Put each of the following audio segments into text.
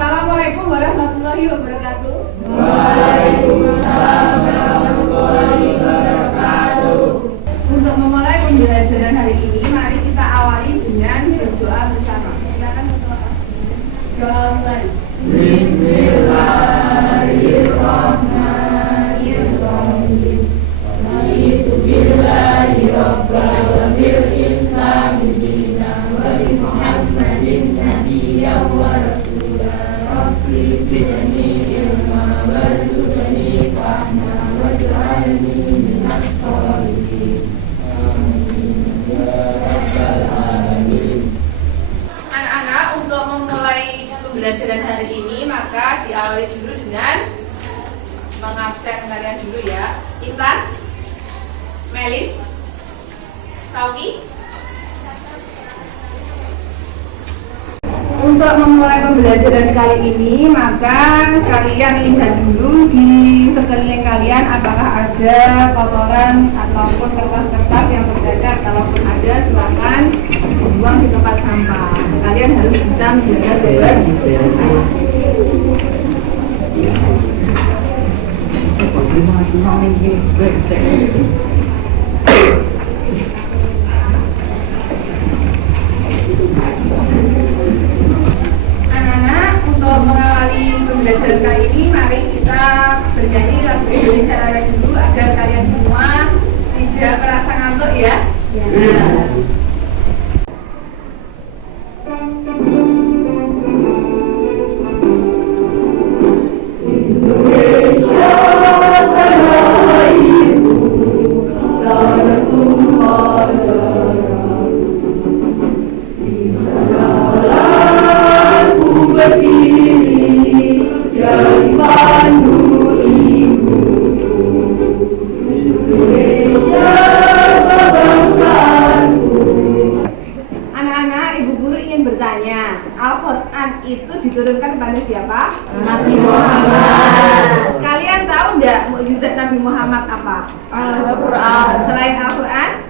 Assalamualaikum warahmatullahi wabarakatuh. Waalaikumsalam warahmatullahi wabarakatuh. Untuk memulai pembelajaran hari ini, mari kita awali dengan berdoa bersama. Silakan berdoa. Doa mulai. Bismillahirrahmanirrahim. Raditu billahi rabban wa bil islami dinan wa bi Muhammadin nabiyyan wa rasulan. Rabbi zidni ilma warzuqni fahma waj'alni minas sholihin. Amin ya rabbal alamin. Anak-anak, untuk memulai pembelajaran hari ini, maka diawali dulu dengan mengabsen kalian dulu ya. Intan, Melin, Sauki. Untuk memulai pembelajaran kali ini, maka kalian lihat dulu di sekeliling kalian apakah ada kotoran ataupun kertas-kertas yang bercacar. Kalaupun ada, silakan buang di tempat sampah. Kalian harus bisa menjaga kebersihan. Anak-anak, untuk mengawali pembelajaran kali ini, mari kita bernyanyi lagu Indonesia Raya dulu agar kalian semua tidak merasa ngantuk ya. Al-Quran itu diturunkan kepada siapa? Nabi Muhammad. Kalian tahu nggak mukjizat Nabi Muhammad apa? Al-Quran. Selain Al-Quran,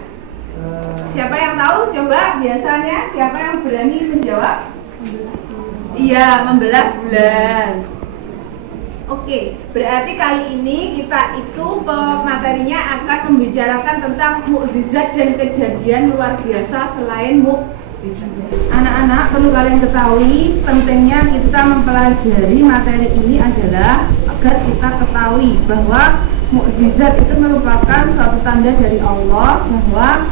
siapa yang tahu? Coba biasanya siapa yang berani menjawab? Iya, membelah bulan. Oke, berarti kali ini kita itu materinya akan membicarakan tentang mukjizat dan kejadian luar biasa selain mukjizat. Anak-anak, perlu kalian ketahui pentingnya kita mempelajari materi ini adalah agar kita ketahui bahwa mukjizat itu merupakan suatu tanda dari Allah bahwa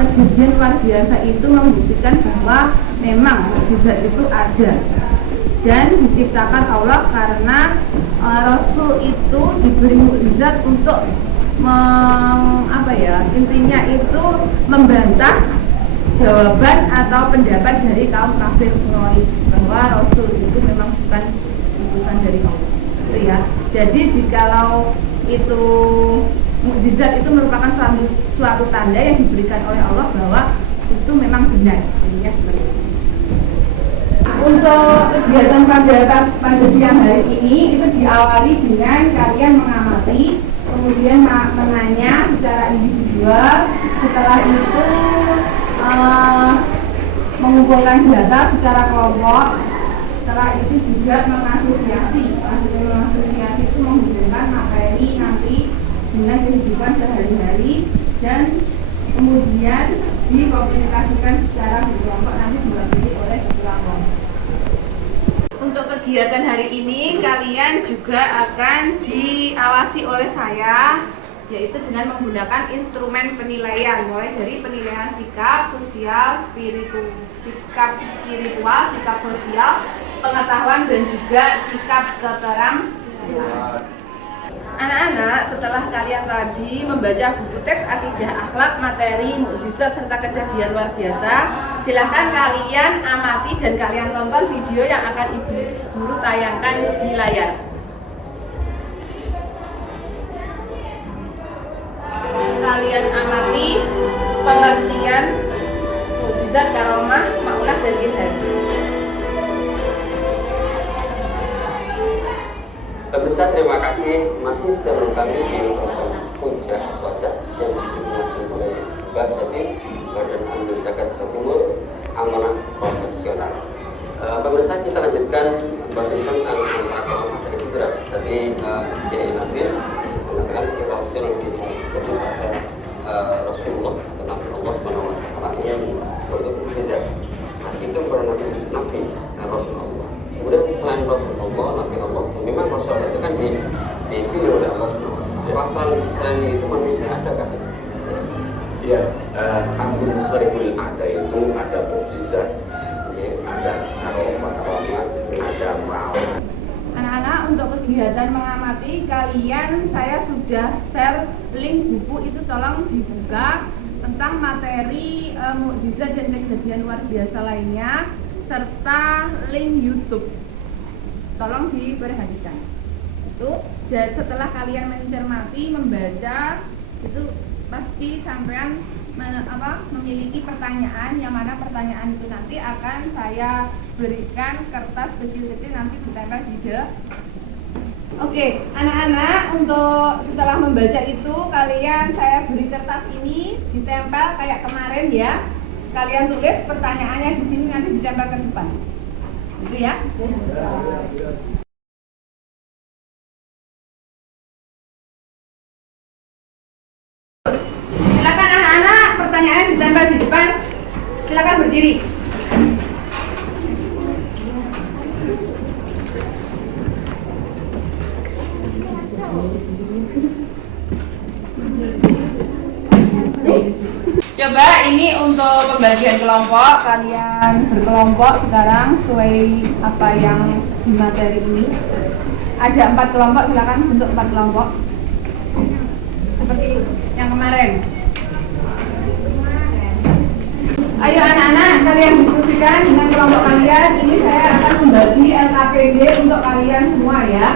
kejadian luar biasa itu membuktikan bahwa memang mukjizat itu ada dan diciptakan Allah karena Rasul itu diberi mukjizat untuk intinya itu membantah jawaban atau pendapat dari kaum kafir Quraisy bahwa Rasul itu memang bukan utusan dari Allah, gitu ya. Jadi jikalau itu mukjizat itu merupakan suatu tanda yang diberikan oleh Allah bahwa itu memang benar, jadinya seperti itu. Untuk kegiatan pada siang hari ini itu diawali dengan kalian mengamati, kemudian menanya secara individual, setelah itu mengumpulkan data secara kelompok. Setelah itu juga mengasosiasi. Mengasosiasi itu menghubungkan materi nanti dengan kehidupan sehari-hari dan kemudian dikomunikasikan secara berkelompok nanti diwakili oleh ketua kelompok. Untuk kegiatan hari ini kalian juga akan diawasi oleh saya, yaitu dengan menggunakan instrumen penilaian mulai dari penilaian sikap, sosial, sikap spiritual, sikap sosial, pengetahuan dan juga sikap keterampilan. Anak-anak, setelah kalian tadi membaca buku teks akidah akhlak, materi, mukjizat serta kejadian luar biasa, silakan kalian amati dan kalian tonton video yang akan ibu guru tayangkan di layar. Kalian amati pengertian mukjizat, karomah, maunah dan ilham. Pemirsa, terima kasih masih setia kami di Puncak Aswaja yang didominasi oleh Bas Jatim, Badan Amil Zakat Jawa Timur, Amanah Profesional. Pemirsa, kita lanjutkan bahasa tentang antara pada istirahat. Tadi Kiai Nafis mengatakan si Rasul jadi pada Rasulullah atau Nabi Allah Subhanahu Wa Taala yang suatu mukjizat. Nah, itu pernah Nabi dan Rasulullah. Kemudian selain Rasulullah, Nabi Allah, dan memang Rasulullah itu kan dipilih oleh Allah Subhanahu Wa Taala. Pasal selain itu manusia adakah? Ya, Agung Seribul ada itu ada mukjizat, ada karomah, ada ma'ruf. Anak-anak, untuk kegiatan mengamati kalian, saya sudah share link buku itu, tolong dibuka tentang materi mukjizat dan kejadian luar biasa lainnya serta link YouTube. Tolong diperhatikan. Itu setelah kalian mencermati, membaca, itu pasti sampean memiliki pertanyaan, yang mana pertanyaan itu nanti akan saya berikan kertas kecil-kecil, nanti ditempel di Oke, anak-anak, untuk setelah membaca itu kalian, saya beri kertas ini ditempel kayak kemarin ya. Kalian tulis pertanyaannya di sini, nanti ditempel ke depan. Gitu ya. Silakan anak-anak, pertanyaannya ditempel di depan. Silakan berdiri. Coba ini untuk pembagian kelompok, kalian berkelompok sekarang sesuai apa yang di materi ini. Ada 4 kelompok, silakan bentuk 4 kelompok. Seperti yang kemarin. Ayo anak-anak, kalian diskusikan dengan kelompok kalian. Ini saya akan membagi LKPD untuk kalian semua ya.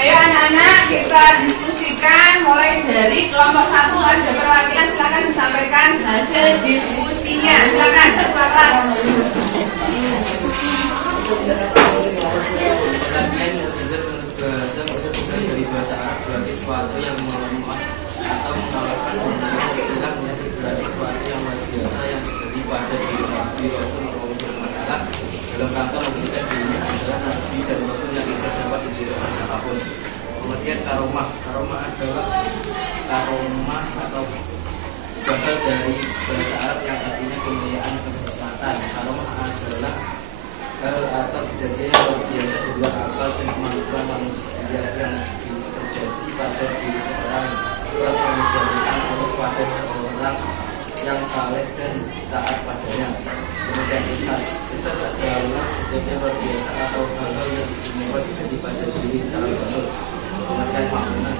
Ayo anak-anak, kita diskusikan mulai dari kelompok 1 ada perwakilan, silakan disampaikan hasil diskusinya. Silakan ketua kelas. Pengertian mukjizat dari bahasa Arab berarti sesuatu yang melemah atau menawarkan istilah menjadi berarti sesuatu yang luar biasa yang terjadi pada diri Nabi Rasul Allah dalam rangka memberikan dirinya adalah Nabi dan Rasul yang tidak dapat ditiru siapapun. Kemudian karomah adalah karomah atau berasal dari bahasa Arab yang artinya kemuliaan kehormatan. Karomah adalah hal atau kejadian yang luar biasa di luar akal dan kemampuan manusia yang terjadi pada diri seorang yang menjadikan Allah pada seorang yang saleh dan taat padanya. Kemudian ikhlas adalah kejadian luar biasa atau hal-hal yang istimewa terjadi pada diri calon rasul. Kemudian makna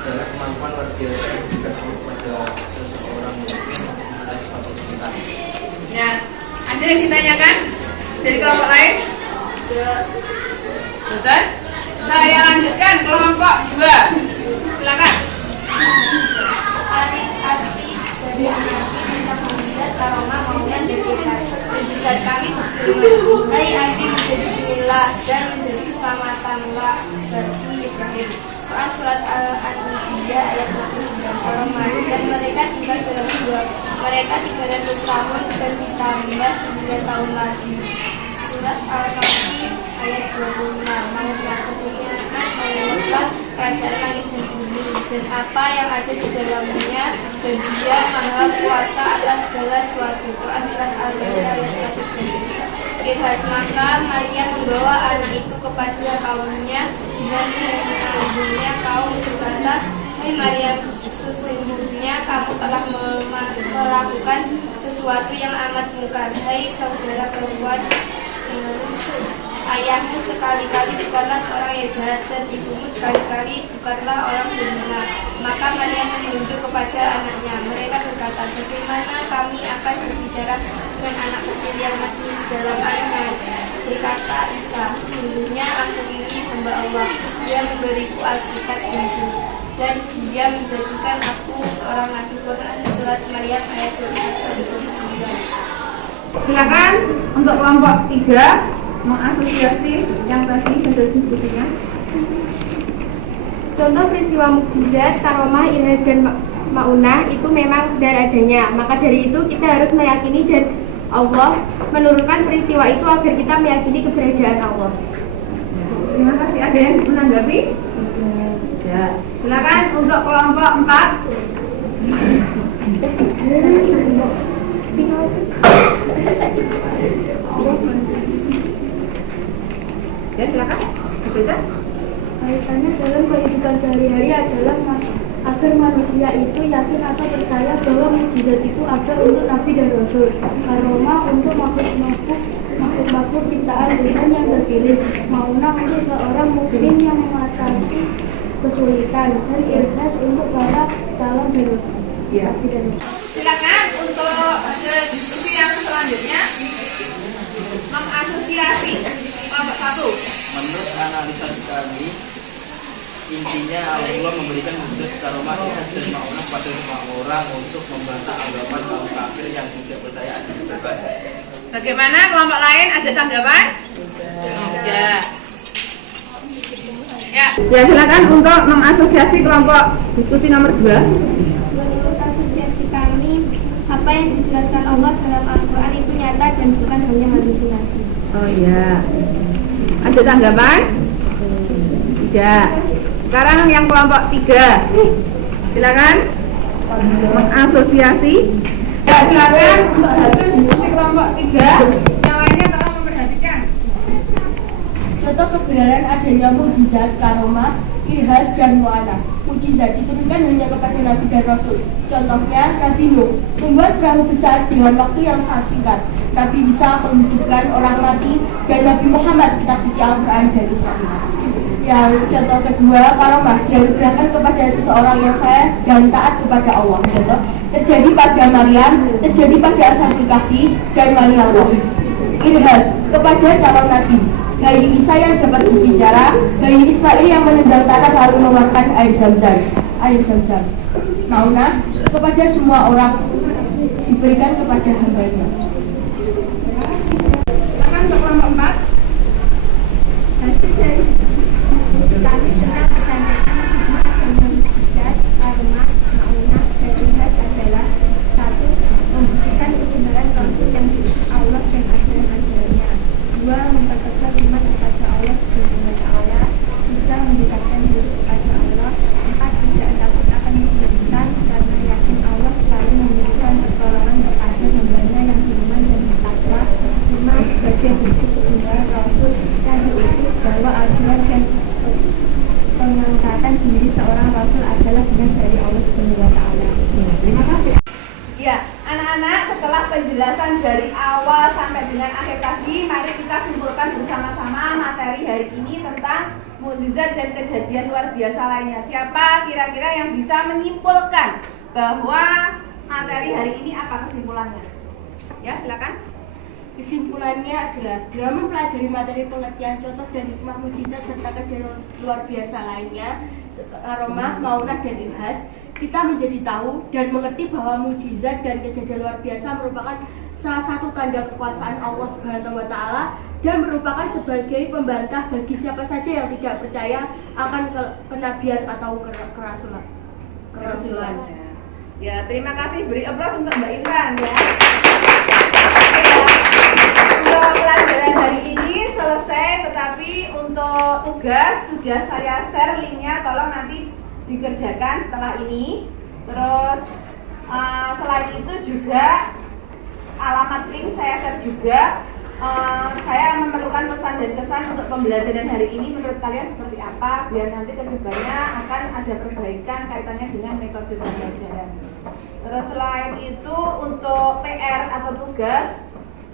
adalah kemampuan luar biasa yang diberikan Allah pada seseorang mungkin mengenai suatu cerita. Ya, ada yang ditanyakan dari kelompok lain? Betul? Saya lanjutkan kelompok 2. Silakan. Arti dari Nabi tentang mukjizat karomah maupun detikasi. Mukjizat kami berfirman, hai Abi bismillah dan menjadi keselamatanlah bagi Ibrahim. Quran surat Al-Anbiya ayat 29. Orang Mari dan mereka tinggal dalam gua. Mereka 300 tahun dan ditambah 9 tahun lagi. Surat Al-Kahfi ayat 26. Mereka kemudian melewatkan kerajaan langit dan bumi dan apa yang ada di dalamnya, dan Dia Maha Kuasa atas segala sesuatu. Quran surat Al-Baqarah ayat 123. Irhas, maka Maria membawa anak itu kepada kaumnya dengan mengambilnya. Kaum berkata, hai Maria, sesungguhnya kamu telah melakukan sesuatu yang amat mungkar. Hai saudara perempuan, ayahmu sekali-kali bukanlah seorang yang jahat dan ibumu sekali-kali bukanlah orang berzina. Maka Maria menunjuk kepada anaknya. Mereka berkata, bagaimana kami akan berbicara dengan anak kecil yang masih dalam ayahnya? Berkata Isa, sesungguhnya aku ini hamba Allah, Dia memberiku Alkitab Injil. dan dia menjadikan aku seorang nabi. Quran surat Maryam ayat 29. Silakan untuk kelompok 3 mengasosiasi yang tadi sudah diskusikan. Contoh peristiwa mukjizat, karomah, ilhas, dan maunah itu memang benar adanya. Maka dari itu kita harus meyakini dan Allah menurunkan peristiwa itu agar kita meyakini keberadaan Allah. Terima kasih. Ada yang menanggapi? Ya. Silakan untuk kelompok 4. Ya, silakan dibaca. Kaitannya dalam kehidupan sehari-hari adalah agar manusia itu yakin atau percaya bahwa mukjizat itu ada untuk nabi dan rasul, karomah untuk makhluk ciptaan Tuhan yang terpilih, maunah untuk seorang mukmin yang mengatasi kesulitan, dan ilhas untuk para calon dan nabi dan rasul. Silakan untuk hasil diskusi yang selanjutnya mengasosiasi kelompok 1. Menurut analisa kami, intinya Allah memberikan mukjizat karomah ilhas dan maunah pada semua orang untuk membantah anggapan kaum kafir yang tidak percaya ada ibadah. Bagaimana kelompok lain, ada tanggapan? Tidak. Ya, silakan untuk mengasosiasi kelompok diskusi nomor 2. Menurut asosiasi kami, apa yang dijelaskan Allah dalam Al-Quran itu nyata dan bukan hanya halusinasi. Oh iya. Ada tanggapan? Tidak. Sekarang yang kelompok 3. Silakan mengasosiasi. Ya, silakan untuk hasil diskusi kelompok 3. Yang lainnya tolong memperhatikan. Contoh kebenaran adanya mukjizat, karomah, ilhas, dan mu'anah. Mukjizat diturunkan hanya kepada Nabi dan Rasul. Contohnya, Nabi Nuh membuat perahu besar dengan waktu yang sangat singkat. Nabi Isa menghidupkan orang mati, dan Nabi Muhammad kitab suci Al-Quran dari Israel. Yang contoh kedua, karomah dianugerahkan kepada seseorang yang sayang dan taat kepada Allah. Contoh terjadi pada Maryam, terjadi pada Ashabul Kahfi dan Wali Allah. Ilhas kepada calon Nabi, bayi Isa yang dapat berbicara, bayi Ismail yang menendang tanah lalu mengeluarkan air zam-zam. Maunah kepada semua orang diberikan kepada hamba-Nya. Silakan untuk kelompok 4. Hasil dari kami tentang pertanyaan hikmah dengan mukjizat, karomah, maunah, dan ilhas adalah: 1. Membuktikan kebenaran Rasul yang diutus Allah dan ajaran-ajarannya. 2. Mempertegas iman kepada Allah Subhanahu wa Ta'ala. 3. Mendekatkan diri kepada Allah. 4. Tidak takut akan kesulitan karena yakin Allah selalu memberikan pertolongan kepada hamba-Nya yang beriman dan bertakwa. 5. Sebagai bukti kebenaran Rasul yang diutus bahwa ajaran dan pengangkatan diri seorang Rasul adalah benar dari Allah Subhanahu wa Ta'ala. Terima kasih. Ya, anak-anak, setelah penjelasan dari awal sampai dengan akhir tadi, mari kita simpulkan bersama-sama materi hari ini tentang mukjizat dan kejadian luar biasa lainnya. Siapa kira-kira yang bisa menyimpulkan bahwa materi hari ini apa kesimpulannya? Ya, silakan. Kesimpulannya adalah dalam mempelajari materi pengertian contoh dan hikmah mukjizat serta kejadian luar biasa lainnya, karomah, maunah, dan ilhas, kita menjadi tahu dan mengerti bahwa mukjizat dan kejadian luar biasa merupakan salah satu tanda kekuasaan Allah Subhanahu wa Ta'ala dan merupakan sebagai pembantah bagi siapa saja yang tidak percaya akan kenabian atau kerasulan. Ya, terima kasih. Beri aplaus untuk Mbak Imran ya. Untuk pelajaran hari ini selesai, tetapi untuk tugas sudah saya share linknya, tolong nanti dikerjakan setelah ini. Terus selain itu juga alamat link saya share juga. Saya memerlukan pesan dan kesan untuk pembelajaran hari ini menurut kalian seperti apa, biar nanti kedepannya akan ada perbaikan kaitannya dengan metode pembelajaran. Terus selain itu untuk PR atau tugas,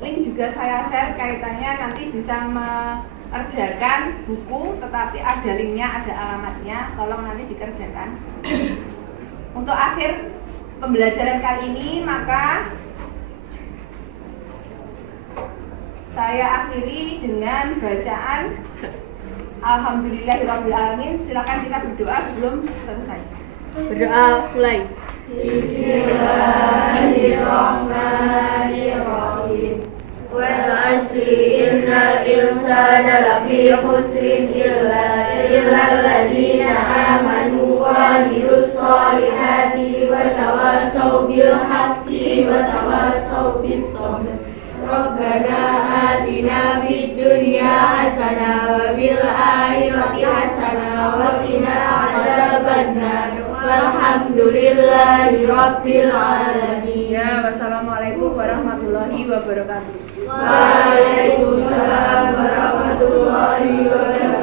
link juga saya share kaitannya, nanti bisa mengerjakan buku, tetapi ada linknya, ada alamatnya, tolong nanti dikerjakan. Untuk akhir pembelajaran kali ini, maka saya akhiri dengan bacaan Alhamdulillahirabbil alamin. Silakan kita berdoa sebelum selesai. Berdoa mulai. Bismillahirrahmanirrahim. Wal 'ashri innal insana lafi khusrin illa alladziina aamanu wa 'amilus shalihati wa tawassaw bil haqqi wa tawassaw bis sabr. Rabbana atina fid dunya hasanah wa bil akhirati hasanah wa qina adzabannar. Walhamdulillahi rabbil alamin. Ya, wassalamualaikum warahmatullahi wabarakatuh. Waalaikumsalam warahmatullahi wabarakatuh.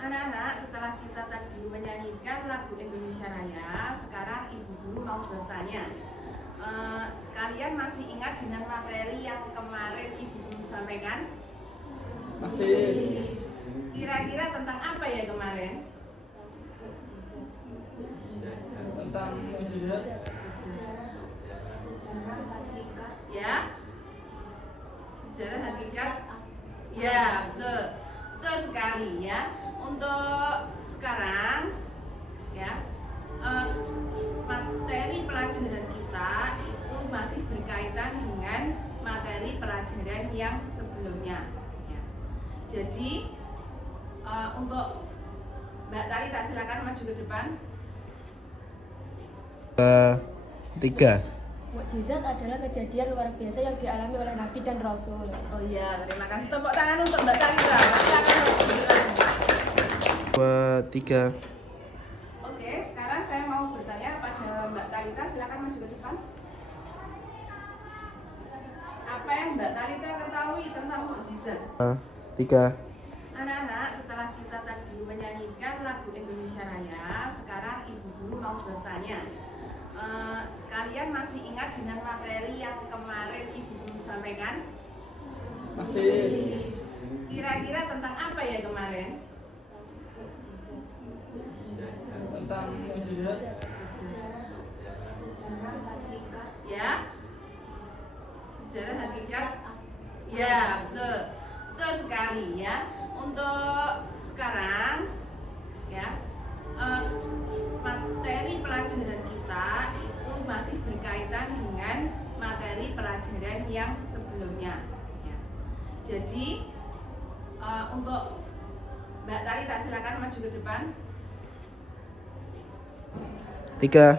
Anak-anak, setelah kita tadi menyanyikan lagu Indonesia Raya, sekarang Ibu Guru mau bertanya. Kalian masih ingat dengan materi yang kemarin Ibu Guru sampaikan? Masih. Kira-kira tentang apa ya kemarin? Tentang sejarah. Ya? Sejarah hakikat? Ya, betul. Betul sekali ya. Untuk sekarang ya, materi pelajaran kita itu masih berkaitan dengan materi pelajaran yang sebelumnya ya. Jadi untuk Mbak Tali, tak silakan maju ke depan. 3. Mukjizat adalah kejadian luar biasa yang dialami oleh Nabi dan Rasul. Oh iya, terima kasih. Tepuk tangan untuk Mbak Talita. Silakan maju ke depan. 2, 3. Oke, sekarang saya mau bertanya pada Mbak Talita. Silakan maju ke depan. Apa yang Mbak Talita ketahui tentang mukjizat? 3. Anak-anak, setelah kita tadi menyanyikan lagu Indonesia Raya, sekarang Ibu Guru mau bertanya. Kalian masih ingat dengan materi yang kemarin Ibu Guru sampaikan? Masih. Kira-kira tentang apa ya kemarin? Tentang sejarah. Ya? Sejarah hakikat? Ya, betul. Betul sekali ya. Untuk sekarang ya, materi pelajaran kita itu masih berkaitan dengan materi pelajaran yang sebelumnya ya. Jadi untuk Mbak Tali, tak silakan maju ke depan. 3,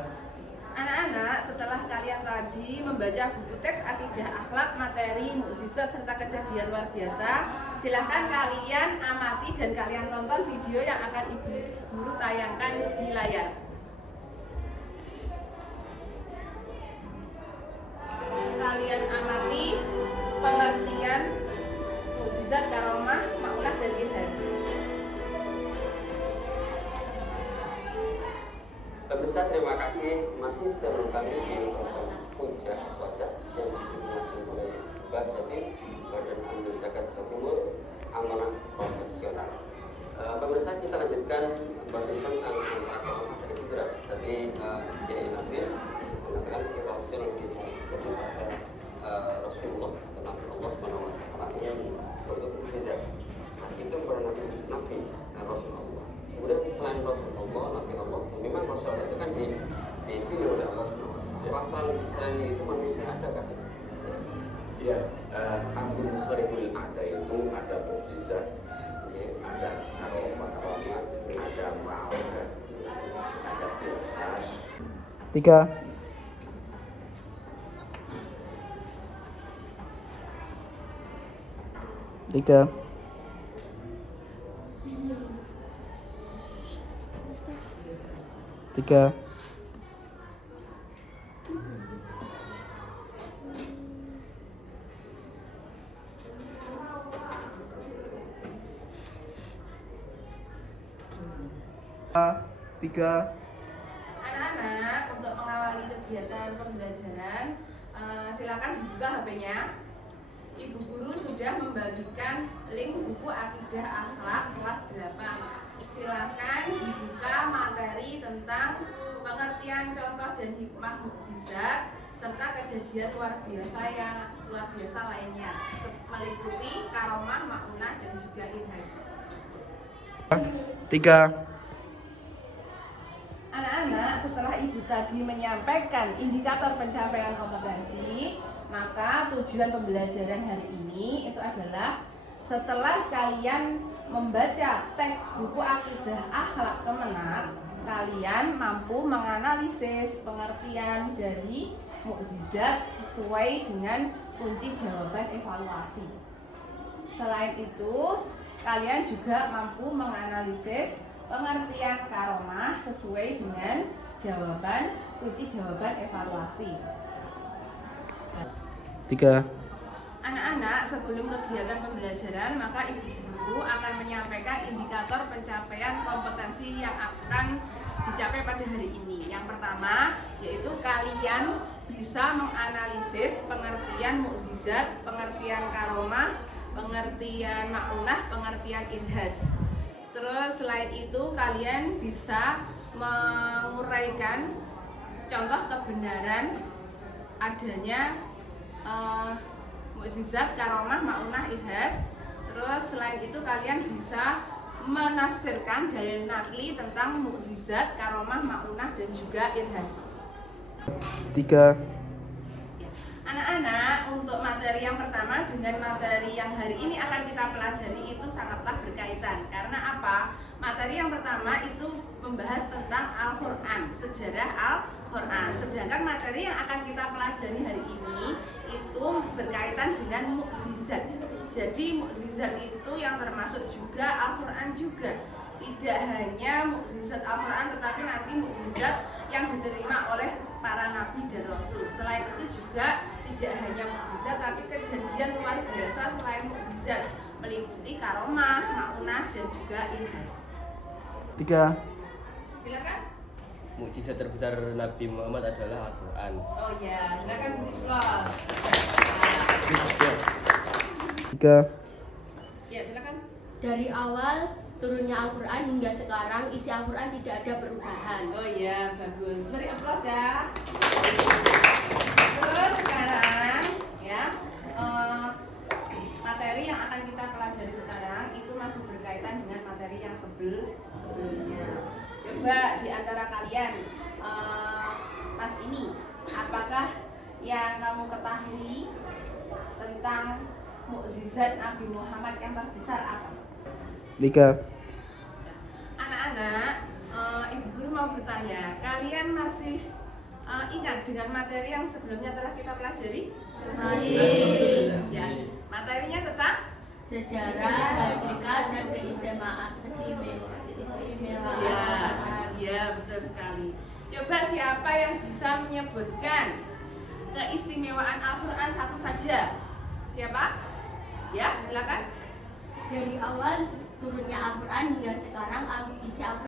Anak-anak, setelah kalian tadi membaca buku teks akidah akhlak, materi, mukjizat, serta kejadian luar biasa, silahkan kalian amati dan kalian tonton video yang akan ibu guru tayangkan di layar. Kalian amati pengertian mukjizat, karomah, maunah, dan irhas. Pemirsa, terima kasih masih setia kami di program Puncak Aswaja yang dilangsungkan oleh Bas Jatim, Badan Amil Zakat Jawa Timur, Amanah Profesional. Pemirsa, kita lanjutkan pembahasan tentang agama dan istidrak. Tadi Kiai Nafis mengatakan si Rasul jadi pada Rasulullah atau Nabi Allah Subhanahu Wa Taala yang suatu mukjizat. Nah, itu pernah Nabi dan Rasulullah. Kemudian selain Rasulullah, Nabi Allah, memang Rasulullah itu kan dipilih oleh Allah Subhanahu Wa Taala. Selain itu manusia ada kan? Iya, Agung Sarikul Ada itu ada mukjizat, ada karomah, ada ma'unah, ada irhas. 3, 3, 3, 3. Anak-anak, untuk mengawali kegiatan pembelajaran, silakan dibuka HP-nya. Ibu guru sudah membagikan link buku akidah akhlak kelas 8. Silakan dibuka materi tentang pengertian contoh dan hikmah mukjizat serta kejadian luar biasa lainnya, meliputi karomah, maunah, dan juga irhas. 3, Anak-anak, setelah ibu tadi menyampaikan indikator pencapaian kompetensi, maka tujuan pembelajaran hari ini itu adalah setelah kalian membaca teks buku akidah akhlak Kemenak, kalian mampu menganalisis pengertian dari mukjizat sesuai dengan kunci jawaban evaluasi. Selain itu, kalian juga mampu menganalisis pengertian karomah sesuai dengan kunci jawaban evaluasi. 3, Anak-anak, sebelum kegiatan pembelajaran, maka ibu guru akan menyampaikan indikator pencapaian kompetensi yang akan dicapai pada hari ini. Yang pertama, yaitu kalian bisa menganalisis pengertian mukjizat, pengertian karomah, pengertian maunah, pengertian irhas. Terus selain itu kalian bisa menguraikan contoh kebenaran adanya mukjizat, karomah, maunah, irhas. Terus selain itu kalian bisa menafsirkan dalil nakli tentang mukjizat, karomah, maunah, dan juga irhas. 3, Anak-anak, untuk materi yang pertama dengan materi yang hari ini akan kita pelajari itu sangatlah berkaitan. Karena apa? Materi yang pertama itu membahas tentang Al-Quran, sejarah Al-Quran. Sedangkan materi yang akan kita pelajari hari ini itu berkaitan dengan mukjizat. Jadi mukjizat itu yang termasuk juga Al-Quran juga. Tidak hanya mukjizat Al-Quran, tetapi nanti mukjizat yang diterima oleh para nabi dan rasul. Selain itu juga tidak hanya mukjizat, tapi kejadian luar biasa selain mukjizat, meliputi karomah, maunah, dan juga irhas. 3, Silakan. Mukjizat terbesar Nabi Muhammad adalah Al-Quran. Oh ya, silakan Islam. 3, Ya, silakan. Dari awal turunnya Al-Quran hingga sekarang isi Al-Quran tidak ada perubahan. Oh iya, bagus. Beri aplaus ya. Terus sekarang ya, materi yang akan kita pelajari sekarang itu masih berkaitan dengan materi yang sebelumnya. Coba di antara kalian, Mas ini, apakah yang kamu ketahui tentang mukjizat Nabi Muhammad yang terbesar apa? 3, Anak-anak, ibu guru mau bertanya, kalian masih ingat dengan materi yang sebelumnya telah kita pelajari? Ya, materinya tentang Sejarah, hakikat, dan keistimewaan. Ya, betul sekali. Coba siapa yang bisa menyebutkan keistimewaan Al-Quran satu saja? Siapa? Ya, silakan. Dari awal turunnya Al-Quran hingga sekarang isi Al-Quran